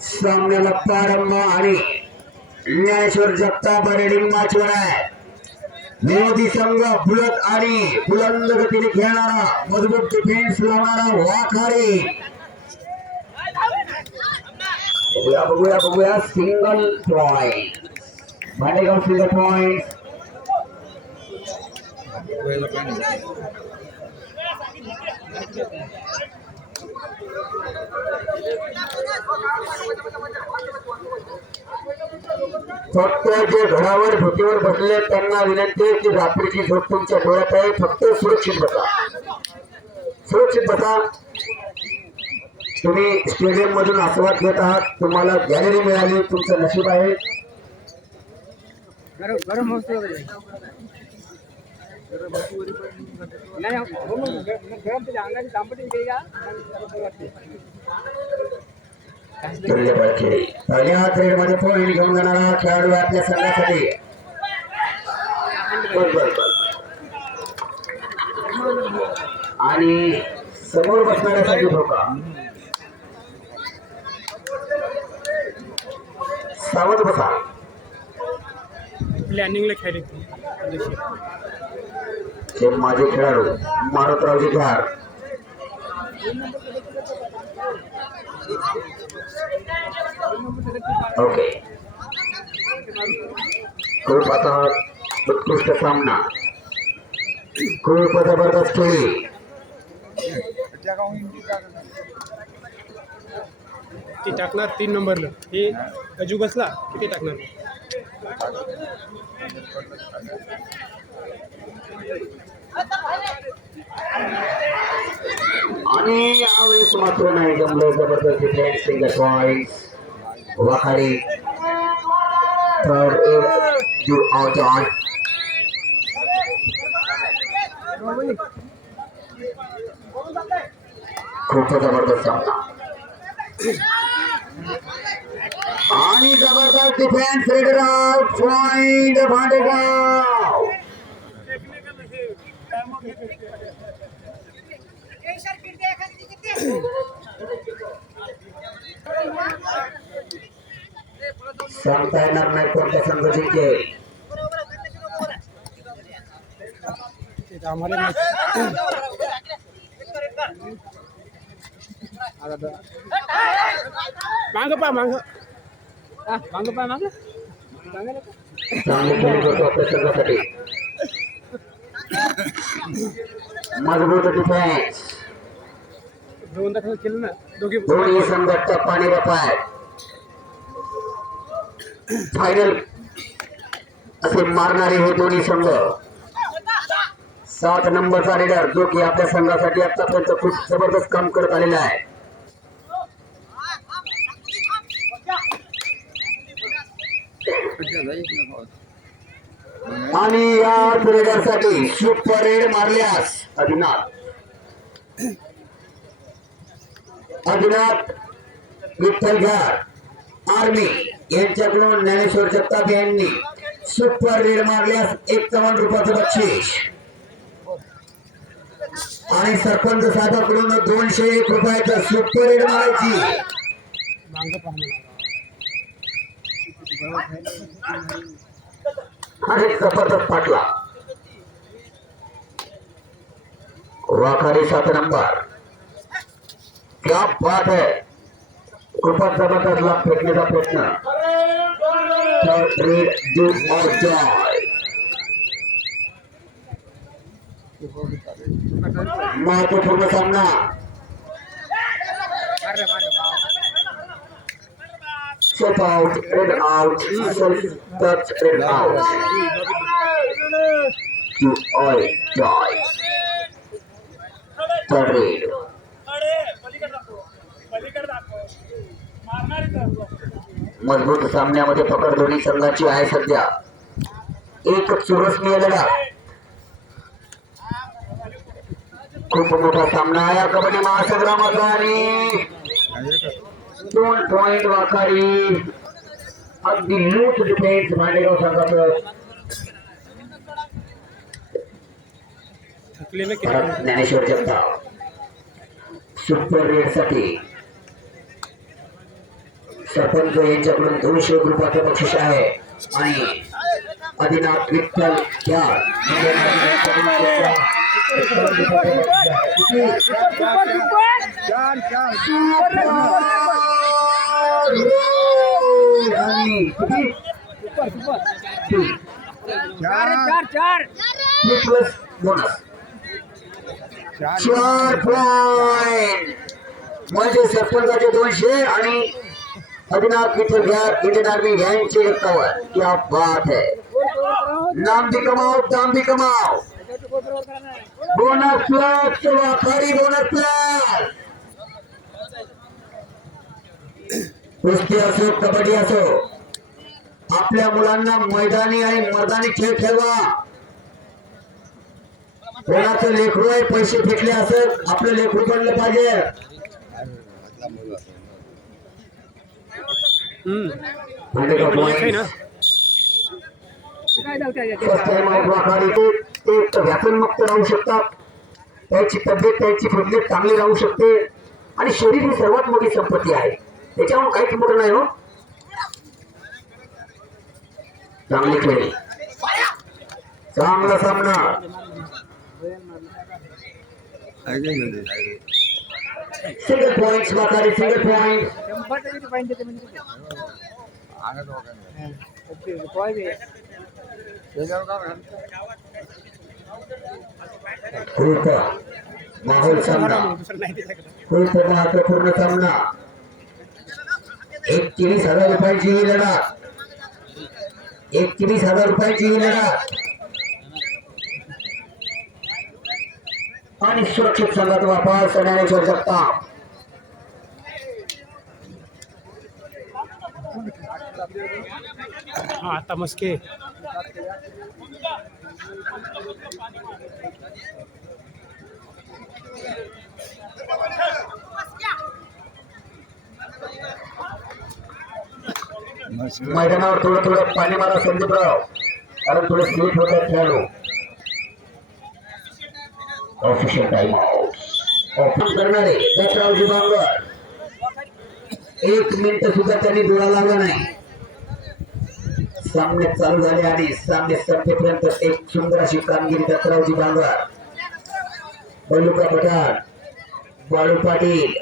सामन्याला प्रारंभ आणि ज्ञानेश्वर जगताप रेडिंग मॅचवर आहे. विरोधी संघ बुलत आणि बुलंद गतीने खेळणारा मजबूत डिफेन्स लावणारा वाखारी. बघूया single point. Bhandegaon single point. फक्त जे घरावर भूतीवर बसले त्यांना विनंती आहे की रात्रीची झोप तुमच्या डोळ्यात आहे. फक्त सुरक्षित बसा, सुरक्षित बसा. तुम्ही स्टेडियम मधून आस्वाद घेत आहात, तुम्हाला गॅलरी मिळाली, तुमचं नशीब आहे. पहिल्या क्रीडमध्ये पॉईंट घेऊन जाणारा खेळाडू आपल्या संघासाठी. आणि समोर बसणाऱ्यासाठी धोका. सावध बसा. प्लॅनिंगला खेळले हे माझे खेळाडू मारुतरावजी घार. ओके, खूप आता उत्कृष्ट सामना, खूप जबरदस्त खेळी. ती टाकणार 3 नंबरला. हे गजू बसला किती टाकणार. आणि यावेळेस मात्र नाही जमलं. जबरदस्त defence. Single point Wakhari. Third you out on. खूप जबरदस्त सामना आणि जबरदस्त defence. Raider out. Point Bhandegaon. सांगता येणार नाही कोणत्या संघ जिंकेल. आम्हाला मांग पा मांग मांग पा मांग चांगले खेळत होतो आपल्या संघासाठी. मजबूत डिफेन्स. दोनदा केलं ना दोघे. दोन्ही संघाचा पाणी रपाय. फायनल असे मारणारे हे दोन्ही संघ. 7 नंबरचा रेडर जो की आपल्या संघासाठी आतापर्यंत खूप जबरदस्त काम करत आलेला आहे. आणि या रेडरसाठी सुपर रेड मारल्यास अदिनाथ विठ्ठल घार आर्मी यांच्याकडून ज्ञानेश्वर जगताप यांनी सुपर रेड मारल्यास 51 रुपयाचं बक्षीस. आणि सरपंच साहेबांकडून 201 रुपयाचं सुपर रेड मारायची. आणि जबरदस्त पाटला वाखारी 7 नंबर. क्या बात है. खूपच जबरदस्त लाभ फेकण्याचा प्रयत्न. महत्वपूर्ण सामना. Step out, red out, self touch, red out. You all joy. Third red. मजबूत सामन्यामध्ये पकड दोन्ही संघाची आहे सध्या. एक चुरसनीय लढा. खूप मोठा सामना आहे कबड्डी महासंग्रामाचा. आणि 2 पॉइंट वाखारी. अगदी लूट डिफेन्स भांडेगाव संघाचं. ज्ञानेश्वर जगताप सुपर रेड साठी सरपंच यांच्याकडून 200 रुपयाचं बक्षीस आहे आणि आदिनाथ विठ्ठल या प्लस बोनस 4 पॉइंट म्हणजे सरपंचाचे 200 आणि आदिनाथ विठ्ठल घ्या इंडियन आर्मी यांचे 51. क्या बात है, नाम भी कमाओ दाम भी कमाओ. Bonus plus Wakhari bonus plus. कुस्ती असो कबड्डी असो आपल्या मुलांना मैदानी आणि मर्दानी खेळ खेळवा. कोणाचं लेकरू आहे पैसे फेकले असं आपलं लेकरू बनलं पाहिजे. व्यापन मुक्त राहू शकतात, त्याची तब्येत त्याची फिटनेस चांगली राहू शकते आणि शरीर ही सर्वात मोठी संपत्ती आहे, त्याच्यावर काहीच मोठं नाही हो. चांगली खेळी, चांगला सामना. Single point Wakari, single point. खूप माहोल सामना, खूप महत्वपूर्ण सामना. 31,000 रुपयांची ही लढत, 31,000 रुपयांची ही लढत आणि सुरक्षित संघात वापस ज्ञानेश्वर जगताप. आता मस्के मैदानावर थोडं थोडं पाणी मारा संदीपराव, कारण थोडे स्लीप होतात खेळाडू. Official time out. ओपन करणारे दत्तरावजी बांगर, 1 मिनिट सुद्धा त्यांनी डोळा लागला नाही. सामने चालू झाले आणि सामने संपेपर्यंत एक सुंदर अशी कामगिरी दत्तरावजी बांगर, बलुका पठाण, बाळू पाटील,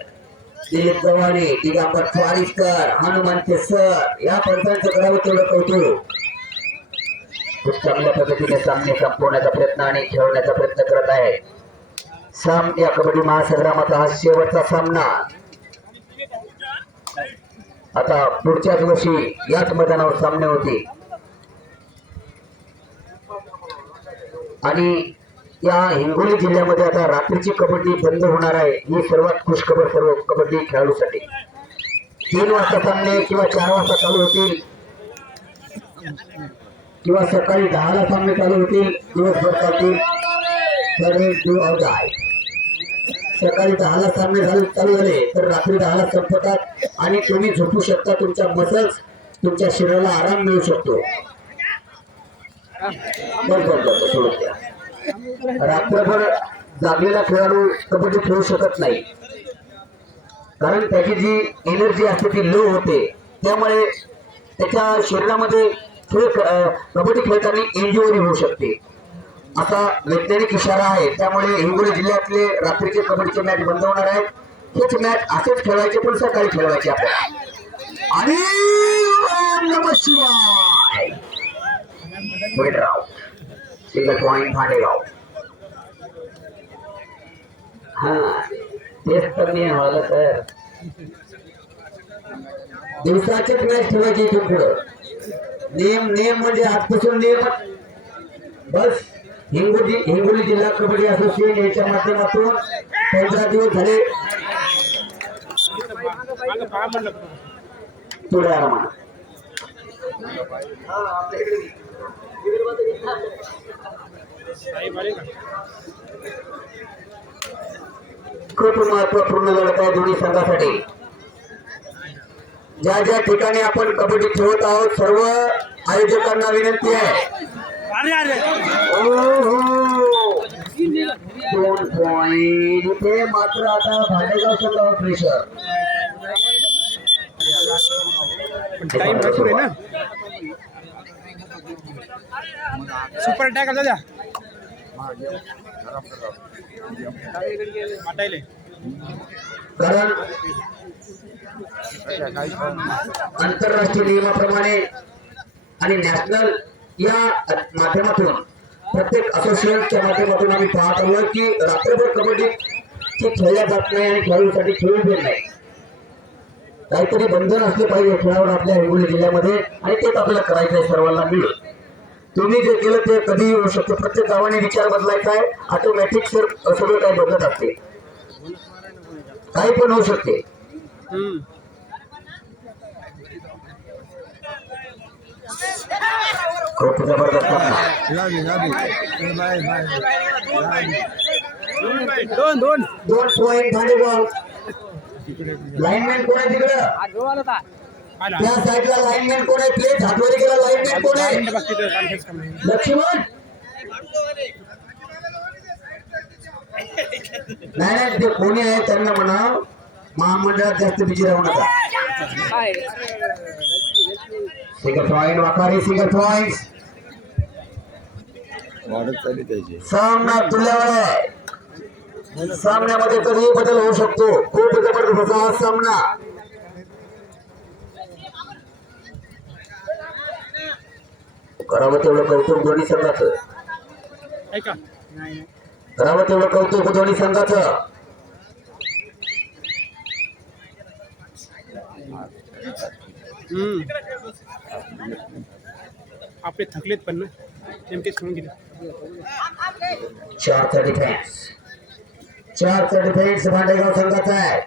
दिलीप गव्हाणे, दिगंबर स्वारीकर, हनुमंत सर या पंचांचं करावं तेवढं कौतुक. खूप चांगल्या पद्धतीने सामने संपवण्याचा प्रयत्न आणि खेळवण्याचा प्रयत्न करत आहे. या कबड्डी महासंग्रामाचा हा शेवटचा सामना. आता पुढच्याच वर्षी याच मैदानावर सामने होते आणि या हिंगोली जिल्ह्यामध्ये आता रात्रीची कबड्डी बंद होणार आहे. ही सर्वात खुशखबर सर्व कबड्डी खेळाडूसाठी. 3 वाजता सामने किंवा 4 वाजता चालू होतील किंवा सकाळी 10 ला सामने चालू होतील. दिवसभर चालतील. सकाळी 10 ला सामने चालू झाले तर रात्री 10 ला संपतात आणि तुम्ही झोपू शकता. तुमच्या मसल्स, तुमच्या शरीराला आराम मिळू शकतो. रात्रभर जागलेला खेळाडू कबड्डी खेळू शकत नाही, कारण त्याची जी एनर्जी असते ती लो होते. त्यामुळे त्याच्या शरीरामध्ये कबड्डी खेळताना इंजुरी होऊ शकते, असा वैज्ञानिक इशारा आहे. त्यामुळे हिंगोली जिल्ह्यातले रात्रीचे कबड्डीचे मॅच बंद होणार आहेत. हेच मॅच असेच खेळवायचे पण सकाळी खेळवायचे आपल्याला. आणि नमः शिवाय सिंगल पॉइंट भांडेगाव. हा तेच तर मी हवं सर, दिवसाचेच मॅच ठेवायचे इथून पुढं. नियम म्हणजे आजपासून नियम बस. हिंगोली जिल्हा कबड्डी असोसिएशन याच्या माध्यमातून 15 दिवस झाले थोड्या आरामानं. खूप महत्वपूर्ण लढत आहे दोन्ही संघासाठी. ज्या ज्या ठिकाणी आपण कबड्डी खेळत आहोत सर्व आयोजकांना विनंती आहे, 2 पॉइंट इथे मात्र आता भांडेगाव संघावर प्रेशर. टाइम भरपूर आहे ना. सुपर अटॅक द्या वाटायले. कारण आंतरराष्ट्रीय नियमाप्रमाणे आणि नॅशनल या माध्यमातून प्रत्येक असोसिएशनच्या माध्यमातून आम्ही पाहत आहोत की रात्रभर कबड्डी खेळल्या जात नाही आणि खेळाडूसाठी खेळू देत नाही. काहीतरी बंधन असले पाहिजे खेळावर आपल्या हिंगोली जिल्ह्यामध्ये आणि तेच आपल्याला करायचं आहे सर्वांना मिळून. तुम्ही जे केलं ते कधीही होऊ शकते. प्रत्येक गावाने विचार बदलायचा आहे. ऑटोमॅटिक सगळं काही बदलत असते. काही पण होऊ शकते. खूप जबरदस्त दोन 2 पॉइंट भांडेगाव. लाईनमॅन कोण आहे तिकडं? त्या साईडला लाईनमॅन कोण आहे? प्लेट हातवर गेला. लाईनमॅन कोण आहे? लक्ष्मण. नाही ते कोणी आहे त्यांना म्हणा महामंडळात जास्त बिजी राहू नका. Single point Wakari. Single point. सामना तुल्यावर आहे. सामन्यामध्ये कधीही बदल होऊ शकतो. खूप जबरदस्त हा सामना. करावं तेवढं कौतुक दोन्ही संघाचं. करावं तेवढं कौतुक दोन्ही संघाचं. आपले थकलेत पण ना नेमके सोडून गेले. 4चा डिफेन्स. 4चा डिफेन्स भांडेगाव संघाचा आहे.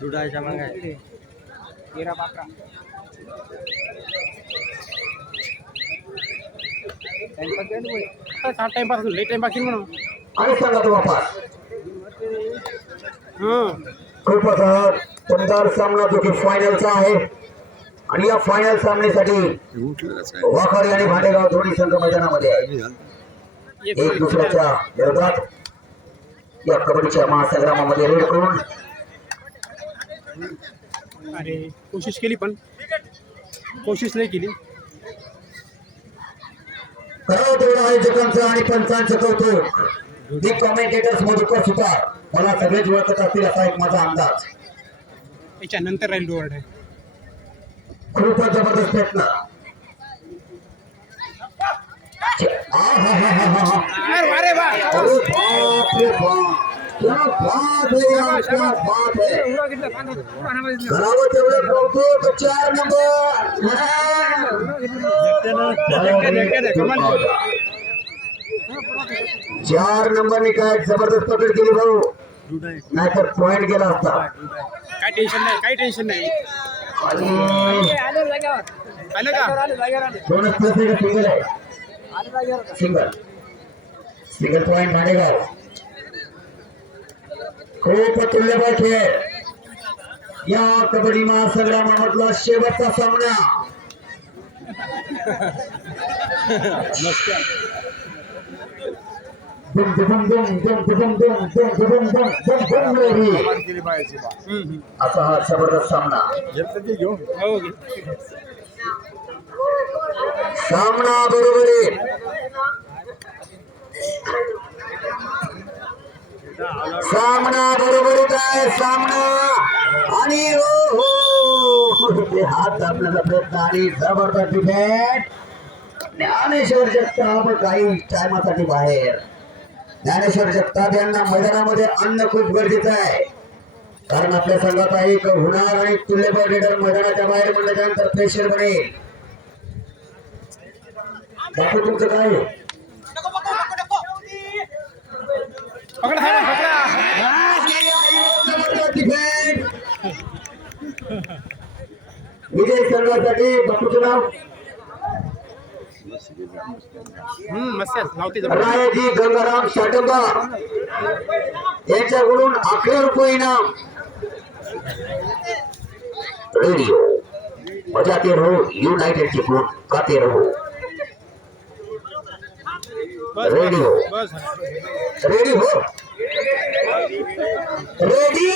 जुडायच्या मागे टाइमपास लई टाइम बाकी म्हणून. आणि संघाचा वापस. हां खूपच दमदार सामना जो की फायनलचा आहे. आणि या फायनल सामन्यासाठी वाखारी आणि भांडेगाव दोन्ही संघ मैदानामध्ये आहे. एक दुसऱ्याच्या विरोधात या कबड्डीच्या महासंग्रामामध्ये रेड करून अरे कोशिश केली पण कोशिश नाही केली. करावं तेवढं आयोजकांचं आणि पंचांचं कौतुक. मी कॉमेंटेटर्स मधुकर सुतार मला सगळेच ओळखत असतील असा एक माझा अंदाज. याच्यानंतर राहील डोअर्ड आहे. खूपच जबरदस्त प्रयत्न. अरे वा अरे बाप रे बाप. क्या बात है यार, क्या बात है. करावं तेवढं कौतुक. 4 नंबर. 4 नंबरने काय जबरदस्त पकड केली भाऊ. नाहीतर पॉइंट गेला असता. काय टेन्शन नाही काही टेन्शन नाही. आलं का दोनच प्लस आहे का सिंगल आहे? सिंगल. Single point Bhandegaon. खूप तुल्यबळ खेळ. या कबड्डी महासंग्रामामधला शेवटचा सामना. दुम दुम दुम दुम दुम दुम दुम दुम दुम दुम. असा हा जबरदस्त सामना. सामना बरोबरी. सामना बरोबरीत आहे. सामना आणि हात दाबण्याचा प्रयत्न आणि जबरदस्त डिफेंड. ज्ञानेश्वर जगताप काही टायमासाठी बाहेर. ज्ञानेश्वर जगताप यांना मैदानामध्ये आणणं खूप गरजेचं आहे. कारण आपल्या संघाचा एक होणार आणि तुल्यबळ रेडर मैदानाच्या बाहेर म्हणल्यानंतर प्रेशर बनेल. बापू तुमचं काय आहे? विजय संघासाठी बापूचं नाव रायाजी गंगाराम साटंबा यांच्याकडून 11 रुपये इनाम. रेडिओ बजाते रहो, यूनाइटेड की फोन गाते रहो. बस रेडी हो बस रेडी हो रेडी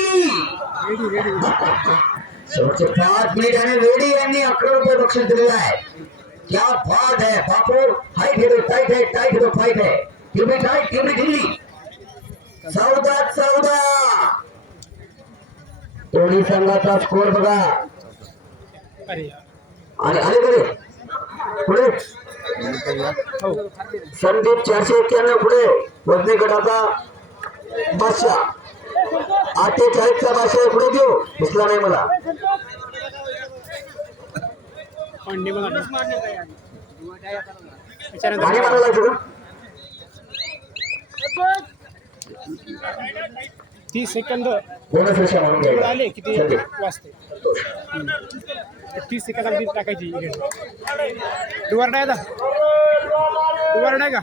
शेवटचे 5 मिनिट आणि रेडी यांनी 11 रुपये बक्षीस दिलेलं आहे. क्या बात है बापू. हाईट है तो टाइट है, टाइट है तो फाइट है. टिवडी टाइट टिवडी ढिल्ली. 14-14. दोन्ही संघाचा स्कोर बघा. अरे आणि अलीकडे पुढे हो संदीप 491 पुढे वजनी गटाचा बादशाह 48चा बादशाह पुढे देऊ दिसला नाही मला. पंडी बघा गाणी म्हणायला लागतं का? 30 सेकंद बोनस रेषा म्हणून जवळ घ्यायला. आले किती संदीप. वाजते 30 सेकंदात टाकायची दुवार नाही दुवार नाही का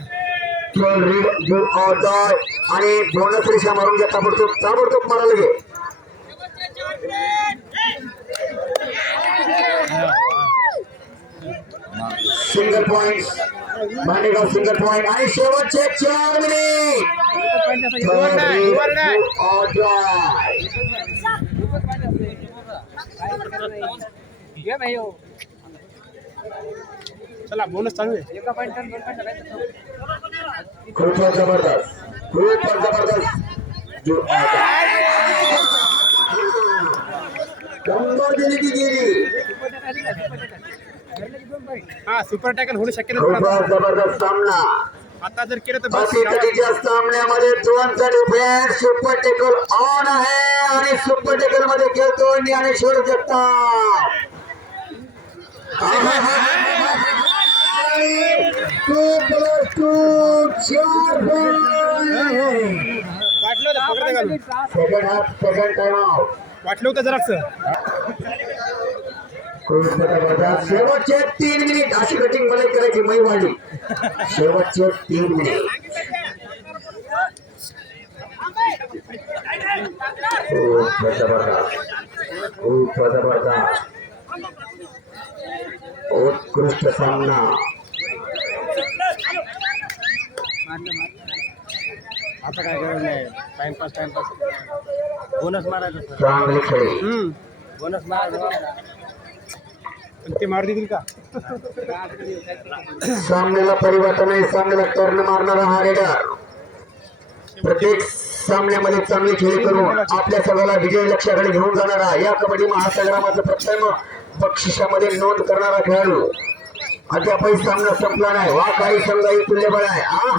आणि बोनस रेषा मारून घ्या. ताबडतोब मारा लगे. Single point Bhandegaon single point आणि शेवटचे 4 मिनिट. दुवार नाही चला बोनस चालू आहे खूपच जबरदस्त खूपच जबरदस्त. कंबर दिली की गेली. हा सुपर टॅकल होणं शक्य खूपच नाही जबरदस्त सामना. आता जर केलं तर बस अतितटीच्या सामन्यामध्ये दोनचा डिफेन्स. सुपर टेकल ऑन आहे आणि सुपर टेकल मध्ये खेळतो ज्ञानेश्वर जगताप. 2+2 4 वाटलं होतं पकडते घालून second half second time out. वाटलं होतं जराच खूप जबरदस्त. शेवटचे 3 मिनिट. अशी कटिंग मला करायची मै वाढली. शेवटचे 3 मिनिट. खूप जबरदस्त खूप जबरदस्त उत्कृष्ट सामना. आता काय गरज नाही टाइमपास बोनस मारायचं सर. चांगली खेळी. बोनस मारायचं पण ते मारू देतील का सामन्याला परिवर्तन आहे. सामन्याला टर्न मारणारा हा रेडर प्रत्येक सामन्यामध्ये चांगली खेळी करून आपल्या संघाला विजय लक्ष्याकडे घेऊन जाणारा, या कबड्डी महासंग्रामाचं प्रथम बक्षिसामध्ये नोंद करणारा खेळाडू. अद्यापही सामना संपला नाही. वा काही संघही तुल्यबळ आहे. हा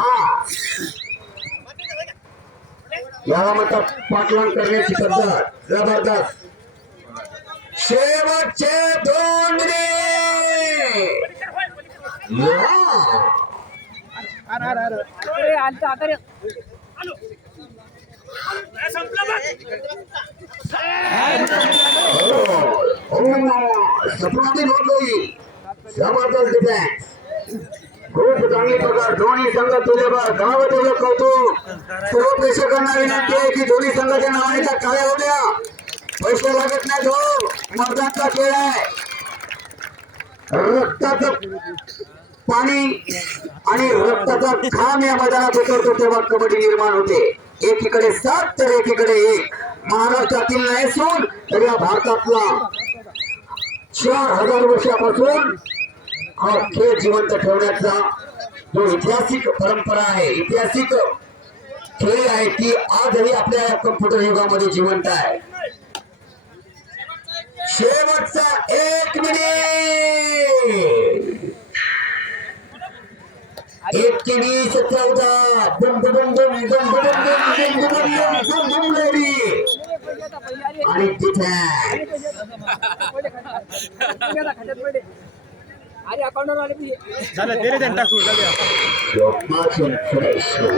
याला म्हणतात पाठलाग करण्याची पद्धत. जबरदस्त. शेवटचे 2 मिनिट. सपना भी बहुत गई. जबरदस्त डिफेन्स. खूप चांगली प्रकार. दोन्ही संघ तुल्यबळ. गावात एवढं कौतुक. सर्व प्रेक्षकांना विनंती आहे की दोन्ही संघाच्या नावाने त्या काळ्या होत्या. पैसे लागत नाही. हो मर्दांचा खेळ आहे. रक्ताचं पाणी आणि रक्ताचा घाम या मैदानात उतरतो तेव्हा कबड्डी निर्माण होते. एकीकडे 7 तर एकीकडे 1. महाराष्ट्रातील नसून तर या भारतातला 4000 वर्षापासून हा खेळ जिवंत ठेवण्याचा जो ऐतिहासिक परंपरा आहे, ऐतिहासिक खेळ आहे, ती आजही आपल्या या कम्प्युटर युगामध्ये जिवंत आहे. शेवटचा 1 मिनिट. 21-14. बम बम बम बम बम बम बम बम रेडी. आणि तिथे झालं ते रे टाकू your marching finish.